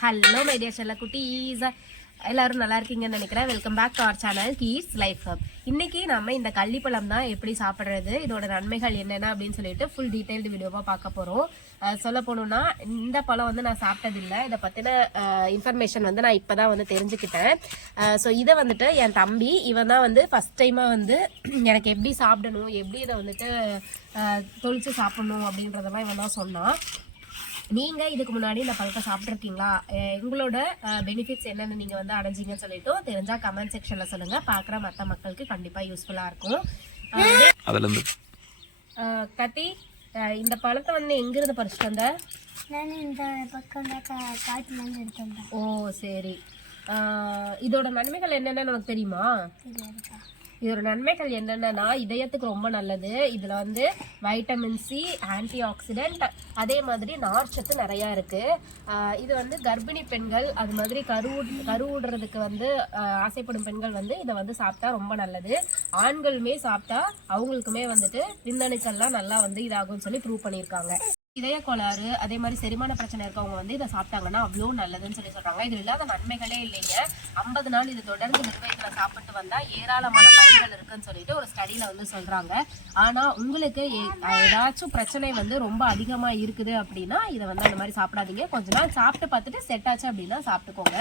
Hello my dear செல்ல குட்டீஸ், எல்லாரும் நல்லா இருக்கீங்கன்னு நினைக்கிறேன். Welcome back to our channel keys life hub. இன்னைக்கு நம்ம இந்த கள்ளிப்பழம் தான் எப்படி சாப்பிட்றது, இதோட நன்மைகள் என்னென்ன அப்படின்னு சொல்லிட்டு ஃபுல் டீடைல்டு வீடியோவாக பார்க்க போகிறோம். சொல்ல போகணுன்னா இந்த பழம் வந்து நான் சாப்பிட்டதில்லை. இதை பற்றின இன்ஃபர்மேஷன் வந்து நான் இப்போ தான் வந்து தெரிஞ்சுக்கிட்டேன். ஸோ இதை வந்துட்டு என் தம்பி இவன் தான் வந்து ஃபஸ்ட் டைமாக வந்து எனக்கு எப்படி சாப்பிடணும், எப்படி இதை வந்துட்டு தொளிச்சு சாப்பிடணும் அப்படின்றதெல்லாம் இவன் தான் சொன்னான். நீங்கள் இதுக்கு முன்னாடி இந்த பழத்தை சாப்பிட்ருக்கீங்களா, உங்களோட பெனிஃபிட்ஸ் என்னென்னு நீங்கள் வந்து அடைஞ்சிங்கன்னு சொல்லிட்டு தெரிஞ்சால் கமெண்ட் செக்ஷனில் சொல்லுங்கள். பார்க்குற மற்ற மக்களுக்கு கண்டிப்பாக யூஸ்ஃபுல்லாக இருக்கும். அதுலேருந்து கத்தி, இந்த பழத்தை வந்து எங்கேருந்து பறிச்சுட்டு வந்த? நான் இந்த பக்கம் காட்டுலேருந்து எடுத்து வந்தேன். ஓ சரி. இதோட நன்மைகள் என்னென்னு உனக்கு தெரியுமா? இதோட நன்மைகள் என்னென்னா, இதயத்துக்கு ரொம்ப நல்லது. இதில் வந்து வைட்டமின் சி, ஆன்டி ஆக்சிடென்ட், அதே மாதிரி நார்ச்சத்து நிறையா இருக்குது. இது வந்து கர்ப்பிணி பெண்கள், அது மாதிரி கருவுடுறதுக்கு வந்து ஆசைப்படும் பெண்கள் வந்து இதை வந்து சாப்பிட்டா ரொம்ப நல்லது. ஆண்களுமே சாப்பிட்டா அவங்களுக்குமே வந்துட்டு விந்தணுக்கள்லாம் நல்லா வந்து இதாகும்னு சொல்லி ப்ரூவ் பண்ணியிருக்காங்க. இதய கோளாறு, அதே மாதிரி செரிமான பிரச்சனை இருக்கவங்க வந்து இதை சாப்பிட்டாங்கன்னா அவ்வளோ நல்லதுன்னு சொல்லி சொல்றாங்க. இது இல்லாத நன்மைகளே இல்லைங்க. 50 நாள் இது தொடர்ந்து நிர்வகிகளை சாப்பிட்டு வந்தா ஏராளமான பயன்கள் இருக்குன்னு சொல்லிட்டு ஒரு ஸ்டடியில வந்து சொல்றாங்க. ஆனா உங்களுக்கு ஏதாச்சும் பிரச்சனை வந்து ரொம்ப அதிகமா இருக்குது அப்படின்னா இதை வந்து அந்த மாதிரி சாப்பிடாதீங்க. கொஞ்ச நாள் சாப்பிட்டு பார்த்துட்டு செட் ஆச்சு அப்படின்னா சாப்பிட்டுக்கோங்க.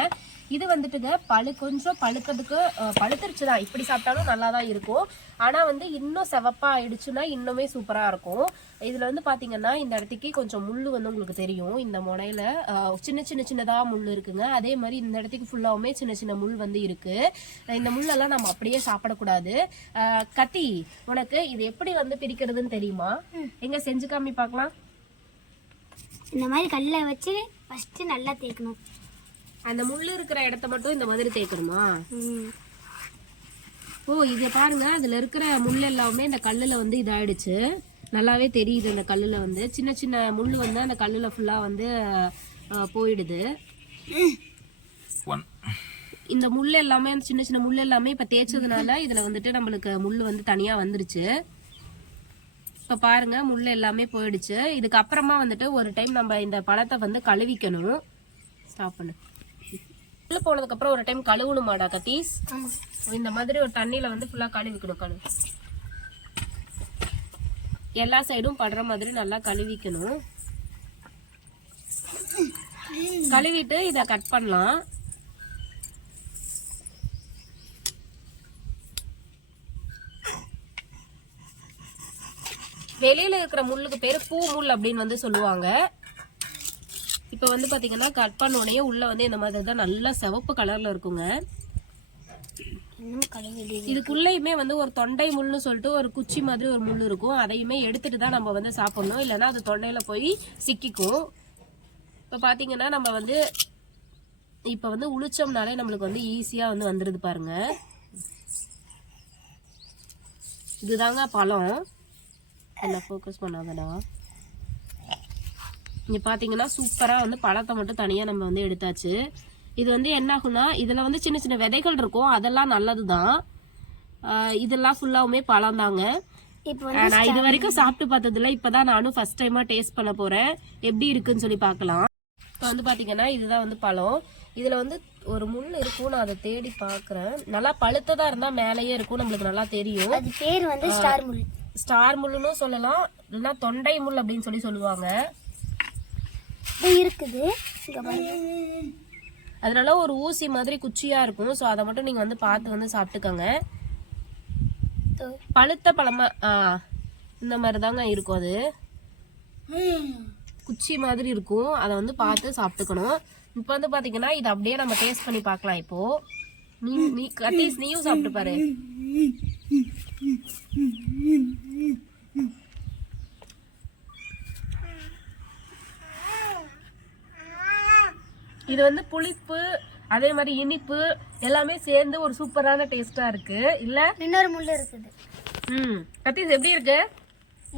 இது வந்துட்டுங்க கொஞ்சம் பழுக்கிறதுக்கு பழுத்துருச்சுதான், இப்படி சாப்பிட்டாலும் நல்லா தான் இருக்கும். ஆனா வந்து இன்னும் செவப்பா ஆயிடுச்சுன்னா இன்னுமே சூப்பரா இருக்கும். இதுல வந்து பாத்தீங்கன்னா இந்த இடத்துக்கு கொஞ்சம் முள்ளு வந்து உங்களுக்கு தெரியும். இந்த முனையில சின்னதா முள் இருக்குங்க. அதே மாதிரி இந்த இடத்துக்கு ஃபுல்லாவுமே சின்ன முள் வந்து இருக்கு. இந்த முள்ளெல்லாம் நம்ம அப்படியே சாப்பிடக்கூடாது. கத்தி, உனக்கு இது எப்படி வந்து பிரிக்கிறதுன்னு தெரியுமா? எங்க செஞ்சு காமி பார்க்கலாம். இந்த மாதிரி கல்லை வச்சு ஃபர்ஸ்ட் நல்லா தேய்க்கணும். அந்த முள் இருக்கிற இடத்த மட்டும் இந்த மாதிரி தேய்க்கணுமா? ஓ, இதை பாருங்க, அதுல இருக்கிற முள் எல்லாமே இந்த கல்லுல வந்து இதாயிடுச்சு. நல்லாவே தெரியுது. இந்த கல்லுல வந்து சின்ன முள் வந்து அந்த கல்லுல ஃபுல்லா வந்து போயிடுது. இந்த முள் எல்லாமே சின்ன முள் எல்லாமே இப்ப தேய்ச்சதுனால இதுல வந்துட்டு நம்மளுக்கு முள் வந்து தனியா வந்துருச்சு. இப்ப பாருங்க, முள் எல்லாமே போயிடுச்சு. இதுக்கு அப்புறமா வந்துட்டு ஒரு டைம் நம்ம இந்த பழத்தை வந்து கழுவிக்கணும். ஸ்டாப் பண்ணு. உள்ள போனதுக்கு அப்புறம் ஒரு டைம் கழுவணுமாடா கத்தீஸ்? இந்த மாதிரி ஒரு தண்ணியில வந்து ஃபுல்லா கழுவிக்கணும். எல்லா சைடும் படுற மாதிரி நல்லா கழுவிக்கணும். கழுவிட்டு இத கட் பண்ணலாம். வெளியில இருக்கிற முள்ளுக்கு பேரு பூ முள் அப்படின்னு வந்து சொல்லுவாங்க. இப்ப வந்து பாத்தீங்கன்னா கட் பண்ண உடனே உள்ள வந்து இந்த மாதிரி தான் நல்லா சிவப்பு கலர்ல இருக்குங்க. இதுக்குள்ளயுமே வந்து ஒரு தொண்டை முள்னு சொல்லிட்டு ஒரு குச்சி மாதிரி ஒரு முள் இருக்கும். அதையுமே எடுத்துட்டு தான் நம்ம வந்து சாப்பிடணும், இல்லைன்னா அது தொண்டையில போய் சிக்கிக்கும். இப்ப பாத்தீங்கன்னா நம்ம வந்து இப்ப வந்து உளிச்சோம்னாலே நம்மளுக்கு வந்து ஈஸியா வந்து வந்துருது பாருங்க. இதுதாங்க பழம். என்ன ஃபோக்கஸ் பண்ணாதடா. இங்க பாத்தீங்கன்னா சூப்பரா வந்து பழத்தை மட்டும் தனியா நம்ம வந்து எடுத்தாச்சு. இது வந்து என்ன ஆகும்னா, இதுல வந்து சின்ன விதைகள் இருக்கும், அதெல்லாம் நல்லதுதான். இதெல்லாம் ஃபுல்லாவுமே பழம் தாங்க. நான் இது வரைக்கும் சாப்பிட்டு பார்த்ததுல இப்பதான் நானும் ஃபர்ஸ்ட் டைமா டேஸ்ட் பண்ண போறேன். எப்படி இருக்குன்னு சொல்லி பார்க்கலாம். இப்போ வந்து பாத்தீங்கன்னா இதுதான் வந்து பழம். இதுல வந்து ஒரு முள் இருக்கும், நான் அதை தேடி பாக்குறேன். நல்லா பழுத்ததா இருந்தா மேலேயே இருக்கும், நம்மளுக்கு நல்லா தெரியும். அது பேர் வந்து ஸ்டார் முள். ஸ்டார் முள்ளுன்னு சொல்லலாம், இல்லைன்னா தொண்டை முள் அப்படின்னு சொல்லி சொல்லுவாங்க. இருக்குது அதனால ஒரு ஊசி மாதிரி குச்சியா இருக்கும். ஸோ அதை மட்டும் நீங்க வந்து பார்த்து வந்து சாப்பிட்டுக்கோங்க. பழுத்த பழமா இந்த மாதிரி தாங்க இருக்கும். அது குச்சி மாதிரி இருக்கும், அதை வந்து பார்த்து சாப்பிட்டுக்கணும். இப்போ வந்து பாத்தீங்கன்னா இது அப்படியே நம்ம டேஸ்ட் பண்ணி பார்க்கலாம். இப்போ நீ கத்தீஸ், நீயும் சாப்பிட்டு பாரு. இது வந்து புளிப்பு, அதே மாதிரி இனிப்பு எல்லாமே சேர்ந்து ஒரு சூப்பரான டேஸ்டா இருக்கு. இல்ல இன்னொரு முள்ளு இருக்குது. கத்தீஸ் எப்படி இருக்கு?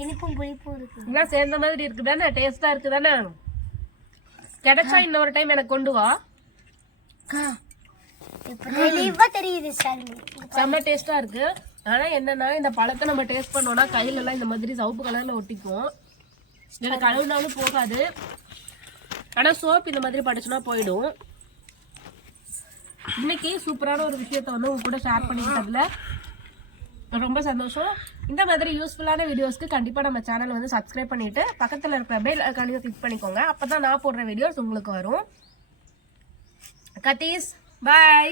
இனிப்பும் புளிப்பும் இருக்கு, எல்லாம் சேர்ந்த மாதிரி இருக்கு தானே, டேஸ்டா இருக்கு தானே. கிடைச்சா இன்னொரு டைம் எனக்கு கொண்டு வா. தெரியுது, செம்ம டேஸ்டா இருக்கு. ஆனா என்னன்னா, இந்த பழத்தை நம்ம டேஸ்ட் பண்ணோம்னா கையில எல்லாம் இந்த மாதிரி சிவப்பு கலர்ல ஒட்டிக்கும். எனக்கு கழுவுனாலும் போகாது. ஆனால் சோப் இந்த மாதிரி படிச்சுனா போயிடும். இன்னைக்கு சூப்பரான ஒரு விஷயத்த வந்து உங்க கூட ஷேர் பண்ணிக்கிட்டதுல ரொம்ப சந்தோஷம். இந்த மாதிரி யூஸ்ஃபுல்லான வீடியோஸ்க்கு கண்டிப்பாக நம்ம சேனல் வந்து சப்ஸ்கிரைப் பண்ணிட்டு பக்கத்தில் இருக்கிற பெல் ஐகானையும் கிளிக் பண்ணிக்கோங்க. அப்போ தான் நான் போடுற வீடியோஸ் உங்களுக்கு வரும். கத்தீஸ் பாய்.